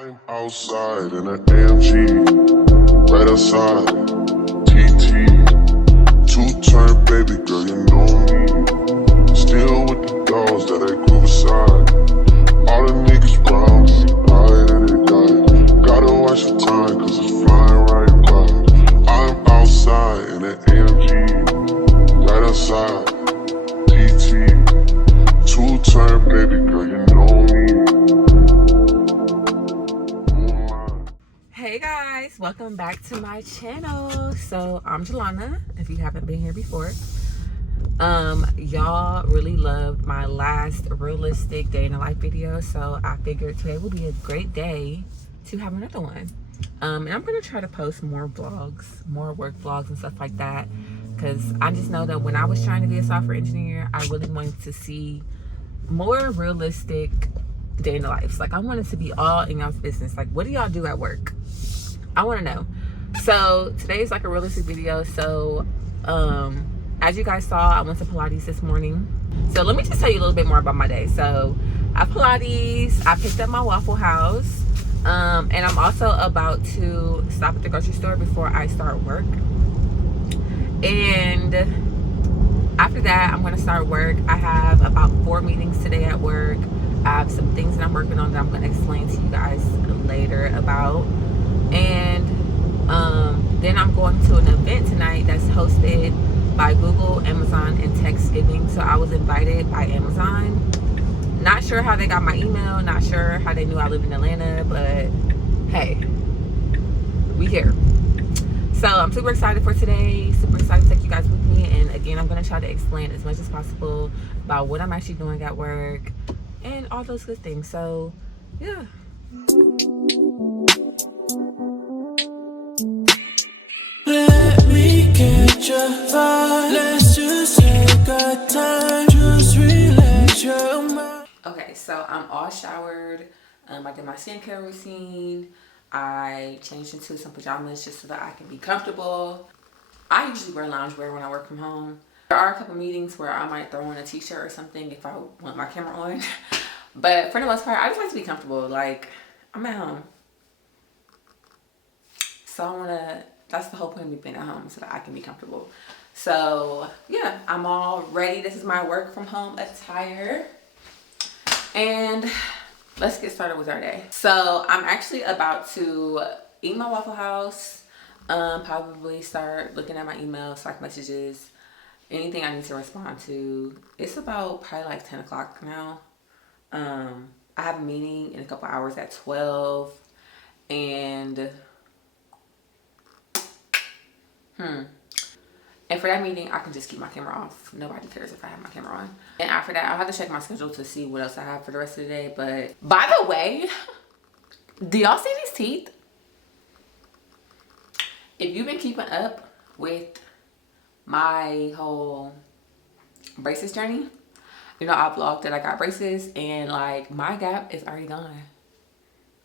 I'm outside in an AMG, right outside, TT, two-turn baby girl, you know me. Still with the dogs that I grew beside. All the niggas brown, ride and they die. Gotta watch the time, cause it's flying right by. I'm outside in an AMG, right outside, TT, two-turn baby girl, you know me. Hey guys, welcome back to my channel. So I'm Jelanah, if you haven't been here before. Y'all really loved my last realistic day in the life video, so I figured today will be a great day to have another one. And I'm gonna try to post more vlogs, more work vlogs and stuff like that, because I just know that when I was trying to be a software engineer, I really wanted to see more realistic day in the life. Like, I wanted to be all in y'all's business. Like, what do y'all do at work? I want to know. So today is like a realistic video. So as you guys saw, I went to Pilates this morning. So let me just tell you a little bit more about my day. So at Pilates, I picked up my Waffle House, and I'm also about to stop at the grocery store before I start work. And after that, I'm going to start work. I have about 4 meetings today at work. I have some things that I'm working on that I'm going to explain to you guys later about. And then I'm going to an event tonight that's hosted by Google, Amazon, and Thanksgiving. So I was invited by Amazon. Not sure how they got my email. Not sure how they knew I live in Atlanta. But hey, we here. So I'm super excited for today. Super excited to take you guys with me. And again, I'm going to try to explain as much as possible about what I'm actually doing at work and all those good things. So yeah. Let me get your vibe. Let's just take our time. Just relax your mind. Okay, so I'm all showered. I did my skincare routine. I changed into some pajamas just so that I can be comfortable. I usually wear loungewear when I work from home. There are a couple meetings where I might throw on a t-shirt or something if I want my camera on. But for the most part, I just like to be comfortable. Like, I'm at home. So that's the whole point of me being at home, so that I can be comfortable. So yeah, I'm all ready. This is my work from home attire. And let's get started with our day. So I'm actually about to eat my Waffle House. Probably start looking at my emails, Slack messages, anything I need to respond to. It's about probably like 10 o'clock now. I have a meeting in a couple hours at 12. And for that meeting, I can just keep my camera off. Nobody cares if I have my camera on. And after that, I'll have to check my schedule to see what else I have for the rest of the day. But by the way, do y'all see these teeth? If you've been keeping up with my whole braces journey, you know I vlogged that I got braces and like my gap is already gone.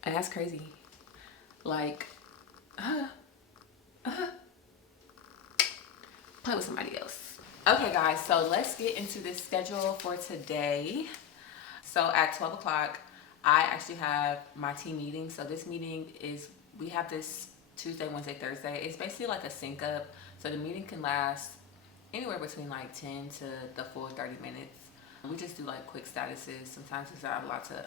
And that's crazy. Like, play with somebody else. Okay guys, so let's get into this schedule for today. So at 12 o'clock, I actually have my team meeting. So this meeting is, we have this Tuesday, Wednesday, Thursday. It's basically like a sync up. So the meeting can last anywhere between like 10 to the full 30 minutes. We just do like quick statuses. Sometimes we have a lot to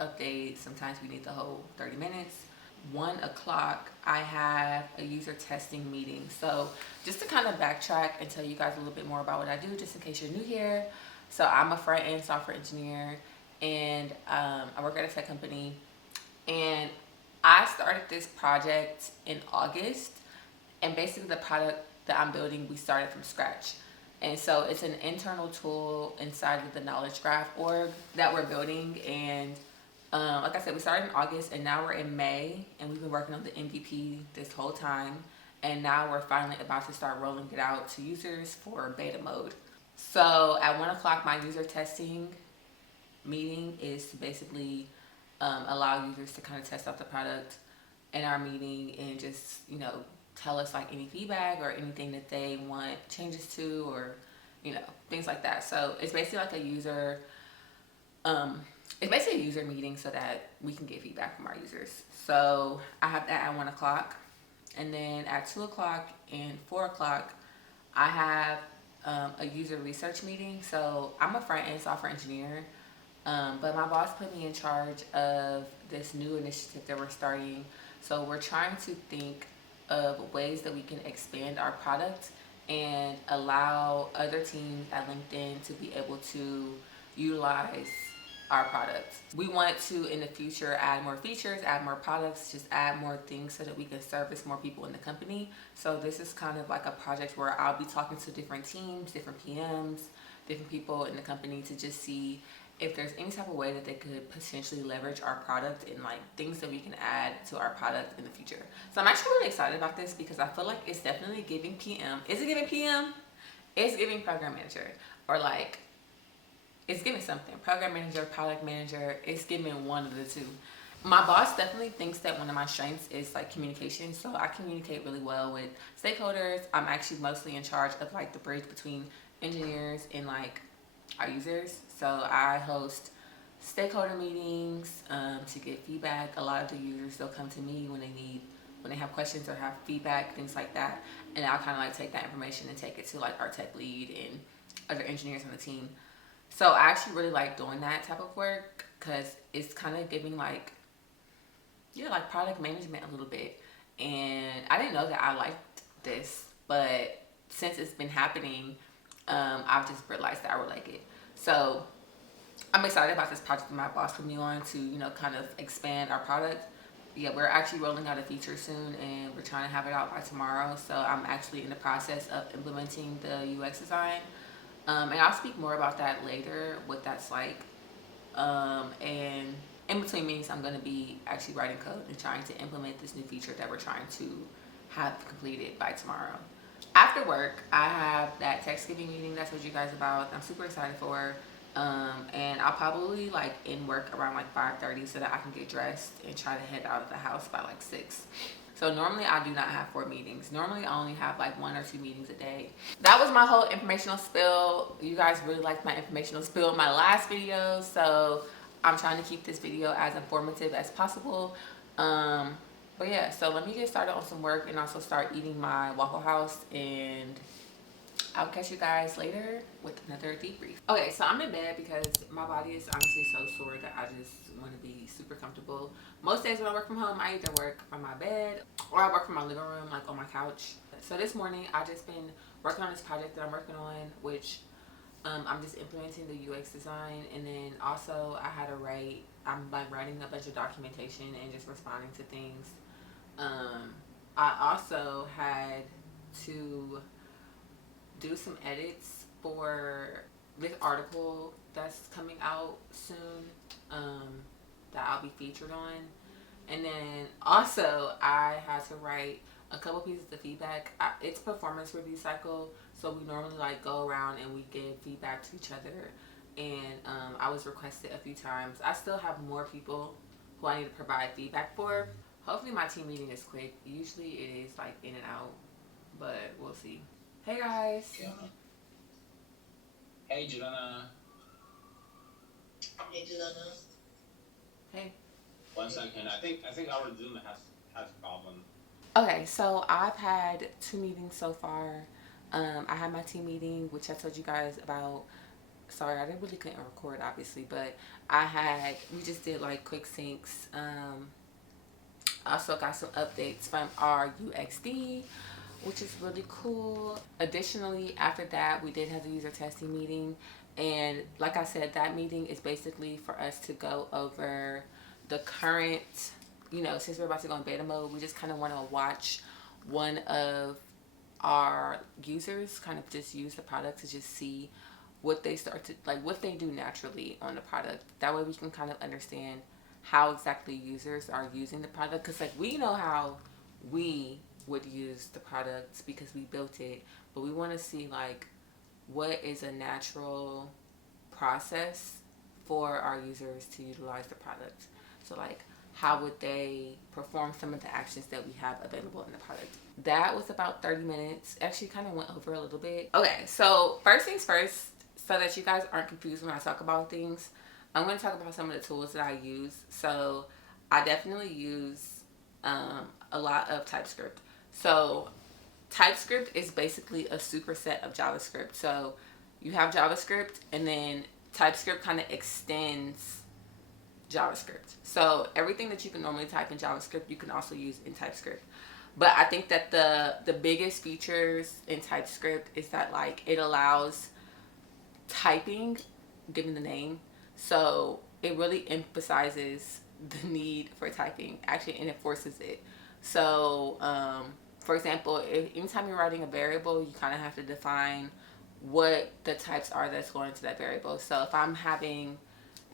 update. Sometimes we need the whole 30 minutes. 1 o'clock, I have a user testing meeting. So just to kind of backtrack and tell you guys a little bit more about what I do, just in case you're new here. So I'm a front-end software engineer, and I work at a tech company. And I started this project in August, and basically the product that I'm building, we started from scratch. And so it's an internal tool inside of the Knowledge Graph org that we're building. And like I said, we started in August and now we're in May, and we've been working on the MVP this whole time. And now we're finally about to start rolling it out to users for beta mode. So at 1 o'clock, my user testing meeting is to basically allow users to kind of test out the product in our meeting and just, you know, tell us like any feedback or anything that they want changes to, or, you know, things like that. So it's basically like a user it's basically a user meeting so that we can get feedback from our users. So I have that at 1 o'clock. And then at 2 o'clock and 4 o'clock, I have a user research meeting. So I'm a front end software engineer, but my boss put me in charge of this new initiative that we're starting. So we're trying to think of ways that we can expand our product and allow other teams at LinkedIn to be able to utilize our product. We want to, in the future, add more features, add more products, just add more things so that we can service more people in the company. So this is kind of like a project where I'll be talking to different teams, different PMs, different people in the company to just see if there's any type of way that they could potentially leverage our product and like things that we can add to our product in the future. So I'm actually really excited about this because I feel like it's definitely giving PM. Is it giving PM? It's giving program manager, or like it's giving something. Program manager, product manager, it's giving one of the two. My boss definitely thinks that one of my strengths is like communication. So I communicate really well with stakeholders. I'm actually mostly in charge of like the bridge between engineers and like our users. So I host stakeholder meetings to get feedback. A lot of the users, they'll come to me when they have questions or have feedback, things like that. And I'll kind of like take that information and take it to like our tech lead and other engineers on the team. So I actually really like doing that type of work because it's kind of giving like, like product management a little bit. And I didn't know that I liked this, but since it's been happening, I've just realized that I would like it. So I'm excited about this project that my boss put me on to, kind of expand our product. Yeah, we're actually rolling out a feature soon and we're trying to have it out by tomorrow. So I'm actually in the process of implementing the UX design. And I'll speak more about that later, what that's like. And in between meetings, I'm going to be actually writing code and trying to implement this new feature that we're trying to have completed by tomorrow. After work, I have that Thanksgiving meeting that I told you guys about. I'm super excited for. And I'll probably like end work around like 5:30 so that I can get dressed and try to head out of the house by like 6. So normally I do not have 4 meetings. Normally I only have like 1 or 2 meetings a day. That was my whole informational spill. You guys really liked my informational spill in my last video. So I'm trying to keep this video as informative as possible. But yeah, so let me get started on some work and also start eating my Waffle House, and I'll catch you guys later with another debrief. Okay, so I'm in bed because my body is honestly so sore that I just want to be super comfortable. Most days when I work from home, I either work from my bed or I work from my living room, like on my couch. So this morning, I just been working on this project that I'm working on, which I'm just implementing the UX design. And then also I had to I'm like writing a bunch of documentation and just responding to things. I also had to do some edits for this article that's coming out soon, that I'll be featured on. And then also I had to write a couple pieces of feedback. It's performance review cycle, so we normally like go around and we give feedback to each other. And I was requested a few times. I still have more people who I need to provide feedback for. Hopefully my team meeting is quick. Usually it is like in and out, but we'll see. Hey guys. Yeah. Hey Jelanah. Hey Jelanah. Hey. 1 second. I think our Zoom has a problem. Okay, so I've had 2 meetings so far. I had my team meeting, which I told you guys about. Sorry, I really couldn't record, obviously, but we just did like quick syncs. Also got some updates from our UXD, which is really cool. Additionally, after that, we did have the user testing meeting. And like I said, that meeting is basically for us to go over the current, since we're about to go in beta mode, we just kind of want to watch one of our users kind of just use the product to just see what they what they do naturally on the product. That way we can kind of understand how exactly users are using the product. Because like we know how we would use the product because we built it, but we want to see like what is a natural process for our users to utilize the product. So like how would they perform some of the actions that we have available in the product. That was about 30 minutes. Actually kind of went over a little bit. Okay, so first things first, so that you guys aren't confused when I talk about things, I'm going to talk about some of the tools that I use. So I definitely use a lot of TypeScript. So TypeScript is basically a superset of JavaScript. So you have JavaScript, and then TypeScript kind of extends JavaScript. So everything that you can normally type in JavaScript, you can also use in TypeScript. But I think that the biggest features in TypeScript is that like it allows typing, given the name. So it really emphasizes the need for typing, actually, and it forces it. So for example, if anytime you're writing a variable, you kind of have to define what the types are that's going into that variable. So if I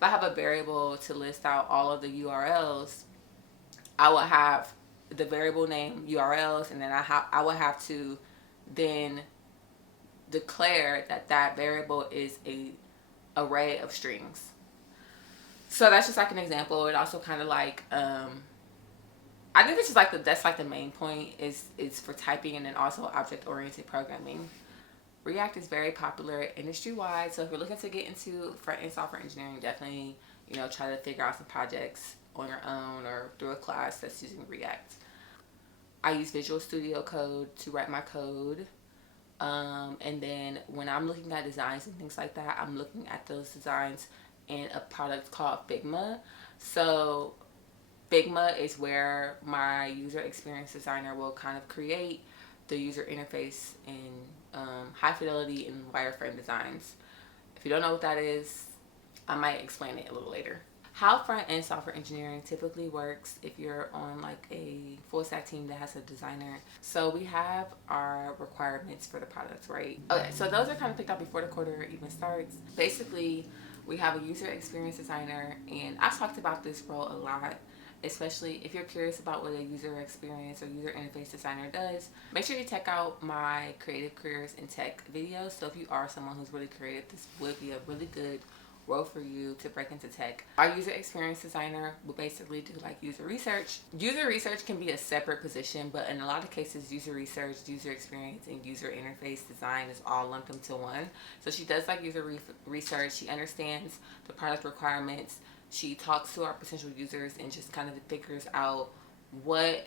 have a variable to list out all of the URLs, I will have the variable name URLs, and then I will have to then declare that that variable is a array of strings. So that's just like an example. It also kind of like I think this is like that's like the main point is for typing, and then also object oriented programming. React is very popular industry wide, so if you're looking to get into front end software engineering, definitely try to figure out some projects on your own or through a class that's using React. I use Visual Studio Code to write my code. And then when I'm looking at designs and things like that, I'm looking at those designs in a product called Figma. So Figma is where my user experience designer will kind of create the user interface in high fidelity and wireframe designs. If you don't know what that is, I might explain it a little later. How front-end software engineering typically works if you're on like a full stack team that has a designer. So we have our requirements for the products, right? Okay, so those are kind of picked out before the quarter even starts. Basically, we have a user experience designer, and I've talked about this role a lot, especially if you're curious about what a user experience or user interface designer does. Make sure you check out my creative careers in tech videos. So if you are someone who's really creative, this would be a really good role for you to break into tech. Our user experience designer will basically do like user research. User research can be a separate position, but in a lot of cases, user research, user experience, and user interface design is all lumped into one. So she does like user research. She understands the product requirements. She talks to our potential users and just kind of figures out what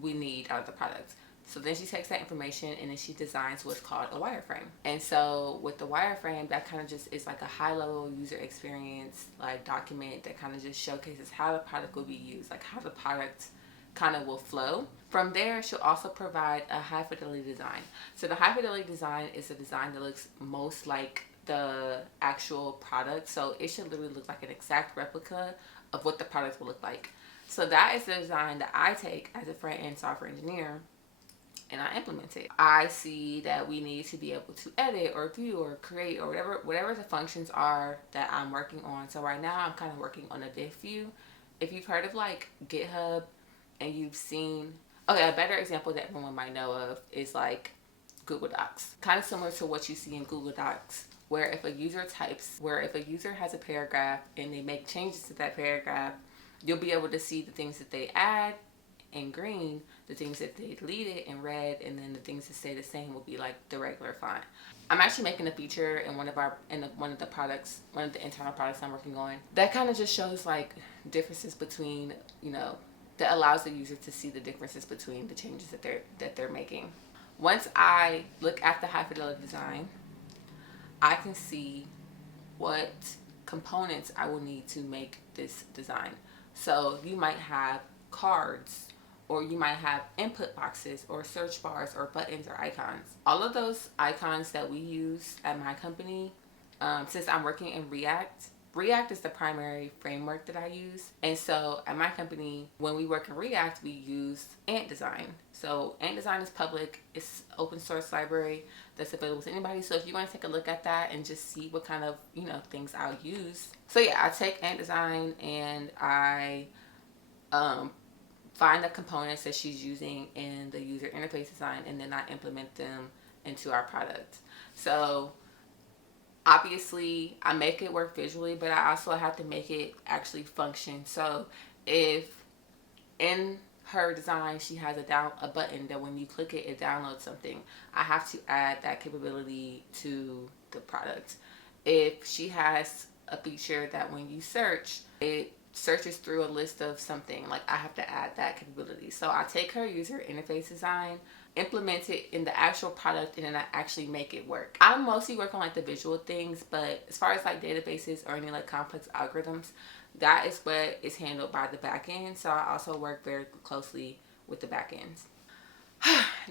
we need out of the product. So then she takes that information and then she designs what's called a wireframe. And so with the wireframe, that kind of just is like a high level user experience like document that kind of just showcases how the product will be used, like how the product kind of will flow. From there, she'll also provide a high fidelity design. So the high fidelity design is a design that looks most like the actual product. So it should literally look like an exact replica of what the product will look like. So that is the design that I take as a front-end software engineer, and I implement it. I see that we need to be able to edit or view or create or whatever the functions are that I'm working on. So right now I'm kind of working on a diff view. If you've heard of like GitHub and you've seen, okay, a better example that everyone might know of is like Google Docs. Kind of similar to what you see in Google Docs, where if a user has a paragraph and they make changes to that paragraph, you'll be able to see the things that they add in green, the things that they deleted in red, and then the things that stay the same will be like the regular font. I'm actually making a feature in one of the internal products I'm working on that kind of just shows like differences between, that allows the user to see the differences between the changes that they're making. Once I look at the high fidelity design, I can see what components I will need to make this design. So you might have cards, or you might have input boxes or search bars or buttons or icons. All of those icons that we use at my company, since I'm working in React is the primary framework that I use. And so at my company, when we work in React, we use Ant Design. So Ant Design is public. It's open source library that's available to anybody. So if you want to take a look at that and just see what kind of, things I'll use. So yeah, I take Ant Design and I find the components that she's using in the user interface design, and then I implement them into our product. So obviously I make it work visually, but I also have to make it actually function. So if in her design she has a button that when you click it, it downloads something, I have to add that capability to the product. If she has a feature that when you search, it searches through a list of something. Like I have to add that capability. So I take her user interface design, implement it in the actual product, and then I actually make it work. I mostly work on like the visual things, but as far as like databases or any like complex algorithms, that is what is handled by the back end. So I also work very closely with the back ends.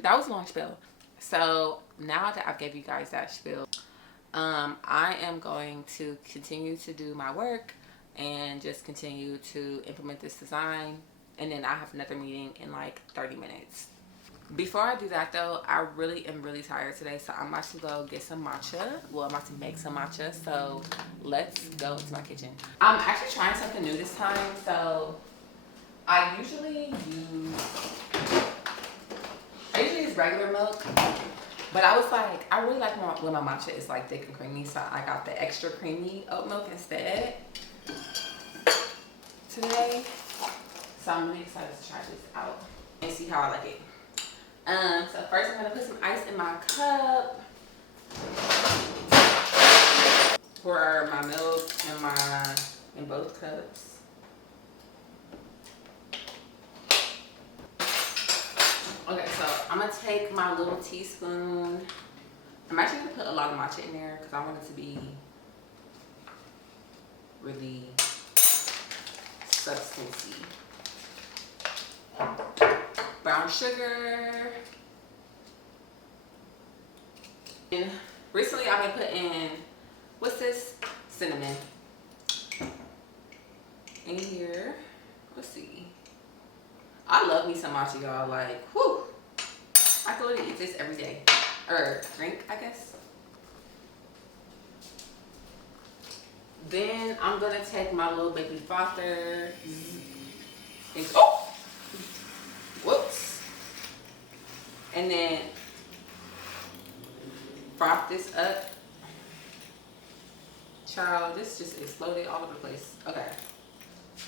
That was a long spiel. So now that I've gave you guys that spiel, I am going to continue to do my work and just continue to implement this design. And then I have another meeting in like 30 minutes. Before I do that though, I really am really tired today. So I'm about to go get some matcha. Well, I'm about to make some matcha. So let's go into my kitchen. I'm actually trying something new this time. So I usually use regular milk. But I was like, I really like when my matcha is like thick and creamy. So I got the extra creamy oat milk instead today. So I'm really excited to try this out and see how I like it. So first I'm gonna put some ice in my cup for my milk in both cups. Okay, so I'm gonna take my little teaspoon. I'm actually gonna put a lot of matcha in there because I want it to be really substancy. Brown sugar. And recently I've been putting, what's this? Cinnamon in here. Let's see. I love me some matcha, y'all. Like, whew. I could literally eat this every day. Or drink, I guess. Then I'm gonna take my little baby frother and whoops. And then froth this up. Child, this just exploded all over the place. Okay.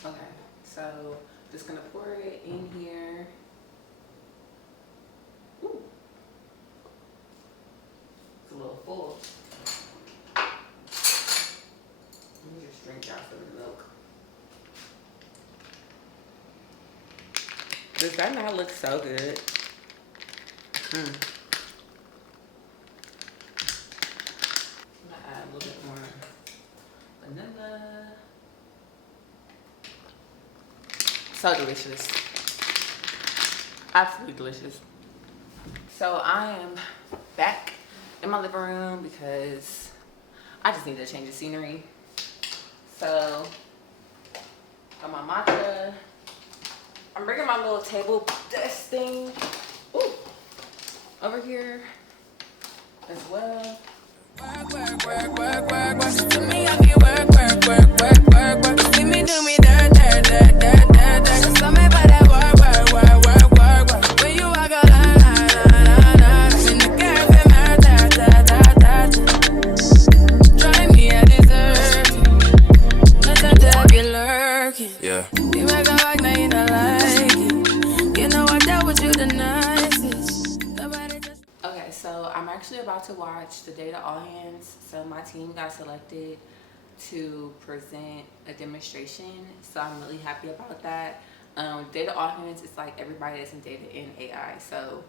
Okay. So just gonna pour it in here. Ooh. It's a little full. Let me just drink out some of the milk. Does that not look so good? I'm gonna add a little bit more vanilla. So delicious. Absolutely delicious. So I am back in my living room because I just needed to change the scenery. So got my matcha. I'm bringing my little table desk thing over here as well. Work, work, work, work, work, work. To me, I can work, work, work, work, work, work. See me do me dirt, dirt, dirt, dirt, dirt, dirt. So me for that work, work, work, work, work, work. When you walk a line, line, line, line, line. In the girls and murder, da, da, da, da. Drive me a dessert. Nothing to be lurking. Yeah. You make a like, now you don't like it. You know I dealt with you the nicest. Nobody just. Okay, so I'm actually about to watch the Day to All Hands. So my team got selected to present a demonstration. So I'm really happy about that. Data All Hands is like everybody that's in data and AI. So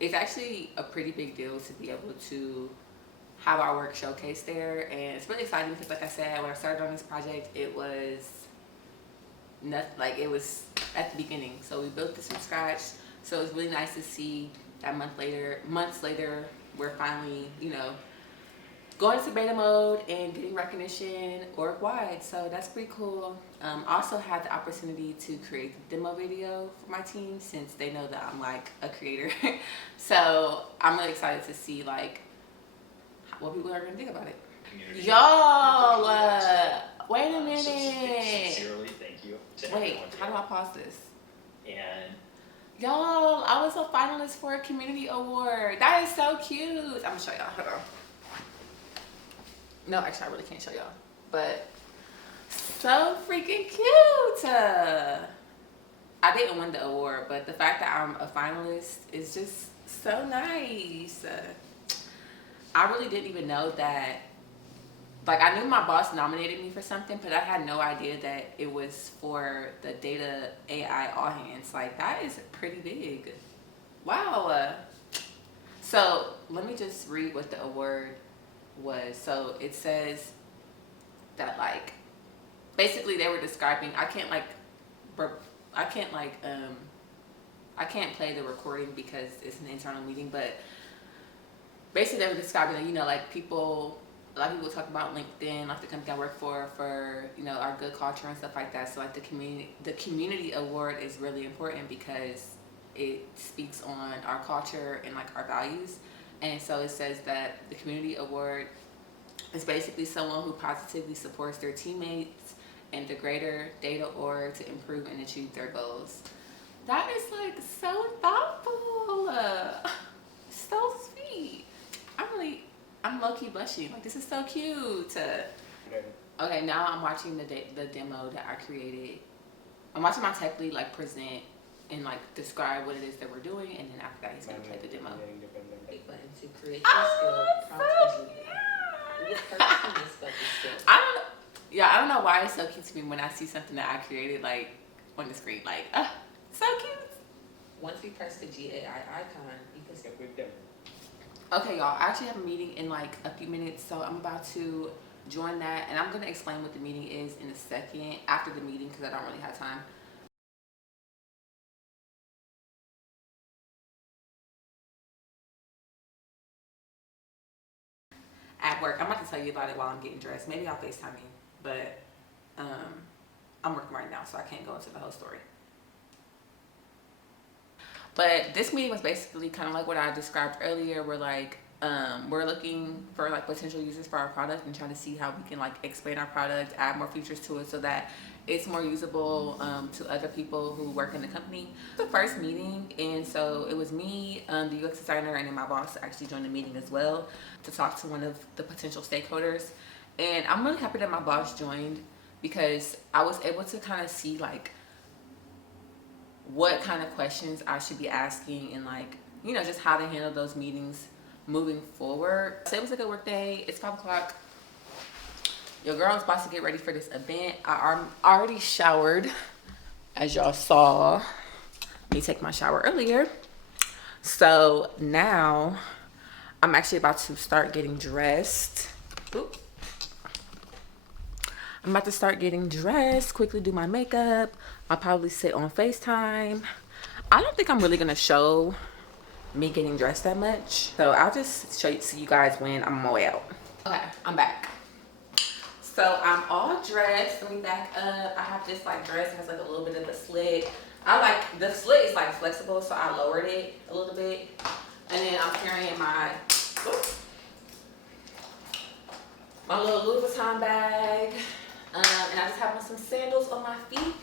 it's actually a pretty big deal to be able to have our work showcased there. And it's really exciting because like I said, when I started on this project, it was nothing, like it was at the beginning. So we built this from scratch. So it's really nice to see that months later, we're finally, you know, going to beta mode and getting recognition org-wide. So that's pretty cool. Also had the opportunity to create the demo video for my team since they know that I'm like a creator. So I'm really excited to see like what people are gonna think about it. Y'all, wait a minute. Sincerely, thank you. Wait, how do I pause this? And Y'all, I was a finalist for a community award. That is so cute. I'm gonna show y'all. Hold on. No, actually, I really can't show y'all. But so freaking cute. I didn't win the award, but the fact that I'm a finalist is just so nice. I really didn't even know that like I knew my boss nominated me for something, but I had no idea that it was for the data AI all hands. Like that is pretty big. Wow. So let me just read what the award was. So it says that like basically they were describing, I can't play the recording because it's an internal meeting, but basically they were describing that, you know, like a lot of people talk about LinkedIn, like the company I work for, you know, our good culture and stuff like that. So like the community award is really important because it speaks on our culture and like our values. And so it says that the community award is basically someone who positively supports their teammates and the greater data org to improve and achieve their goals. That is like so thoughtful, so sweet. I'm low-key blushing. Like this is so cute. Okay, now I'm watching the demo that I created. I'm watching my tech lead like present and like describe what it is that we're doing, and then after that he's gonna play the demo. Button to create your skill, prompt I don't know why it's so cute to me when I see something that I created like on the screen. Like, so cute. Once we press the GAI icon, you can skip with them. Okay, y'all, I actually have a meeting in like a few minutes, so I'm about to join that, and I'm gonna explain what the meeting is in a second after the meeting because I don't really have time. At work, I'm about to tell you about it while I'm getting dressed. Maybe I'll FaceTime you, but I'm working right now, so I can't go into the whole story. But this meeting was basically kind of like what I described earlier. We're like, we're looking for like potential users for our product and trying to see how we can like expand our product, add more features to it so that it's more usable to other people who work in the company. The first meeting, and so it was me, the UX designer, and then my boss actually joined the meeting as well to talk to one of the potential stakeholders. And I'm really happy that my boss joined because I was able to kind of see like what kind of questions I should be asking and like, you know, just how to handle those meetings moving forward. So it was a good work day. It's 5 o'clock. Your girl's about to get ready for this event. I already showered, as y'all saw me take my shower earlier. So now I'm actually about to start getting dressed. Oop. I'm about to start getting dressed, quickly do my makeup. I'll probably sit on FaceTime. I don't think I'm really gonna show me getting dressed that much. So I'll just see you guys when I'm on my way out. Okay, I'm back. So I'm all dressed. Let me back up. I have this like dress that has like a little bit of a slit. I like, the slit is like flexible, so I lowered it a little bit. And then I'm carrying my little Louis Vuitton bag. And I just have on some sandals on my feet.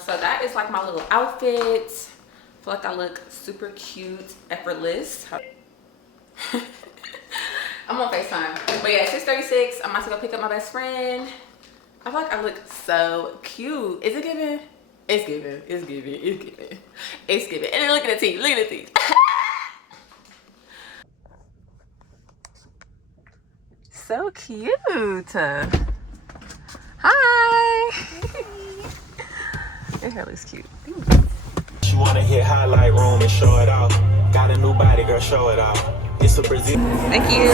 So that is like my little outfit. I feel like I look super cute, effortless. I'm on FaceTime. But yeah, it's 6:36. I'm about to go pick up my best friend. I feel like I look so cute. Is it giving? It's giving. It's giving. It's giving. It's giving. And then look at the teeth. Look at the teeth. So cute. Hi. Your hair looks cute. She wanna hit highlight room and show it off. Got a new body, girl, show it off. It's a Brazil. Thank you.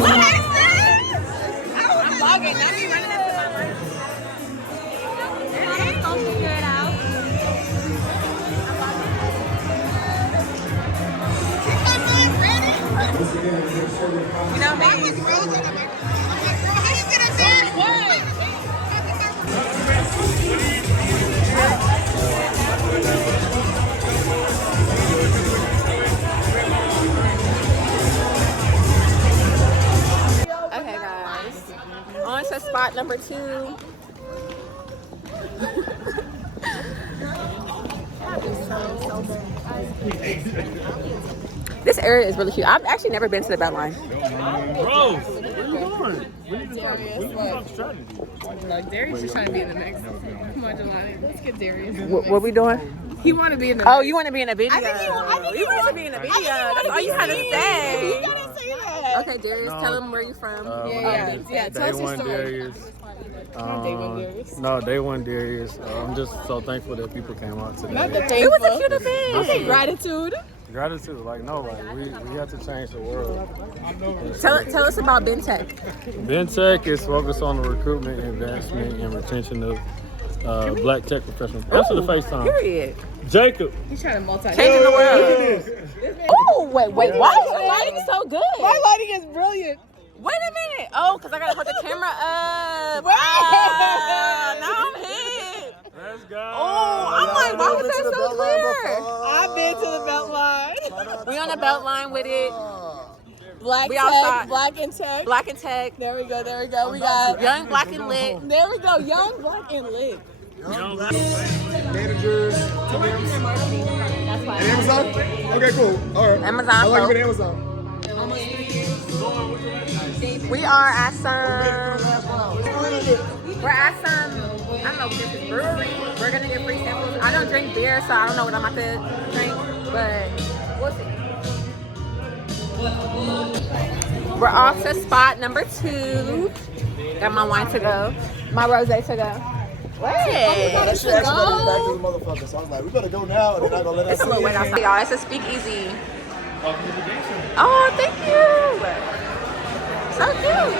What is this? I'm vlogging. Now me running into my life. I'm supposed to figure it out. You know me. How you get up there? What? Okay, guys. On to spot number 2. This area is really cute. I've actually never been to the Beltline. Bro, where you going? Like Darius is trying to be in the next. Come on, Jelanah. Let's get Darius. What we doing? He want to be in the. Oh, you want to be in a video? I think he want to be in a video. That's all you had to say. You gotta say that. Okay, Darius, tell him where you from. Yeah. Tell us your story. Darius. Not day one Darius. No, day one Darius. I'm just so thankful that people came out today. Not the thankful. It was a cute event. Okay, gratitude. Gratitude, like we have to change the world. Tell us about BenTech. BenTech is focused on the recruitment, advancement, and retention of Black tech professionals. Answer the FaceTime. Period. Jacob. He's trying to multitask. Changing the world. Oh, wait. Why is the lighting so good? My lighting is brilliant. Wait a minute. Oh, because I got to put the camera up. Now I'm hit. Let's go. Oh, I'm like, why was that so clear? I've been to the belt line. We on the belt line with it. Black We tech, outside. black and tech. Black and tech. There we go. We got Young, black, and lit. There we go. Young, black, and lit. Managers. That's why. Amazon? Okay, cool. All right. Amazon. How long you folks. been at Amazon? We are at some. We're at some. I don't know if this is brewery. We're gonna get free samples. I don't drink beer, so I don't know what I'm about to drink, but we'll see. We're off to spot number 2. Got my wine to go. My rosé to go. Wait. That shit actually got me back to the motherfucker. So I was like, we better go now, and then I'm gonna let It's us a little in. wet outside. Y'all, it's a speakeasy. Oh, thank you. So cute.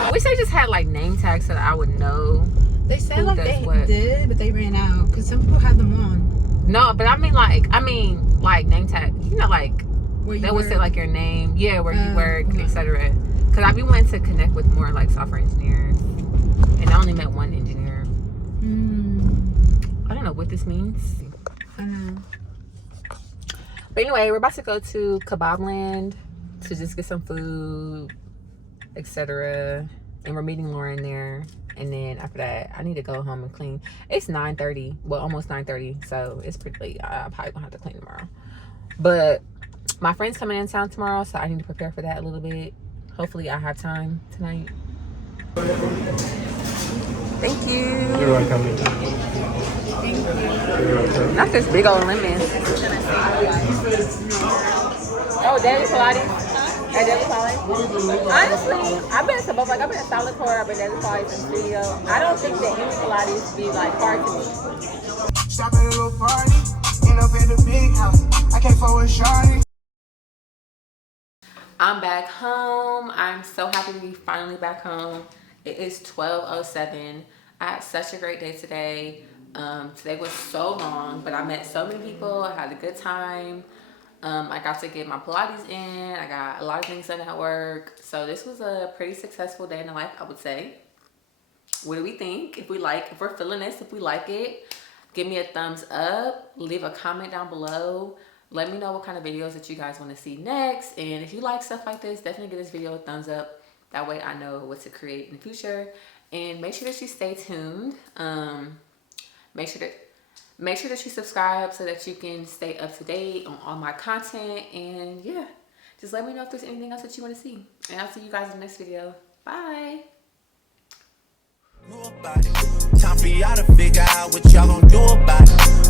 I wish they just had like name tags so that I would know. They said Who like does they what? did, but they ran out because some people had them on. No, but I mean like name tag. You know, like Where they you would say work. like your name, yeah, where you work, okay. etc. Because I be wanting to connect with more like software engineers, and I only met one engineer. I don't know what this means. I know. But anyway, we're about to go to Kebabland to just get some food, etc. And we're meeting Lauren there. And then after that, I need to go home and clean. It's 9:30, well, almost 9:30, so it's pretty late. I probably gonna have to clean tomorrow. But my friend's coming in town tomorrow, so I need to prepare for that a little bit. Hopefully, I have time tonight. Thank you. You're welcome. That's this big old lemon. Oh, Daily Pilates. At Daily Pilates. Honestly, I've been to both. Like I've been to Solid Core, I've been to Daily Pilates and Studio. I don't think that any Pilates be like hard to me. Stop at a little party, end up at the big house. I can't forward shawty. I'm back home. I'm so happy to be finally back home. It is 12:07. I had such a great day today. Today was so long, but I met so many people. I had a good time. I got to get my Pilates in. I got a lot of things done at work. So this was a pretty successful day in the life, I would say. What do we think? If we're feeling this, if we like it, give me a thumbs up. Leave a comment down below. Let me know what kind of videos that you guys want to see next. And if you like stuff like this, definitely give this video a thumbs up. That way I know what to create in the future. And make sure that you stay tuned. Make sure that you subscribe so that you can stay up to date on all my content. And yeah, just let me know if there's anything else that you want to see. And I'll see you guys in the next video. Bye. Time for y'all to figure out what y'all gonna do about it.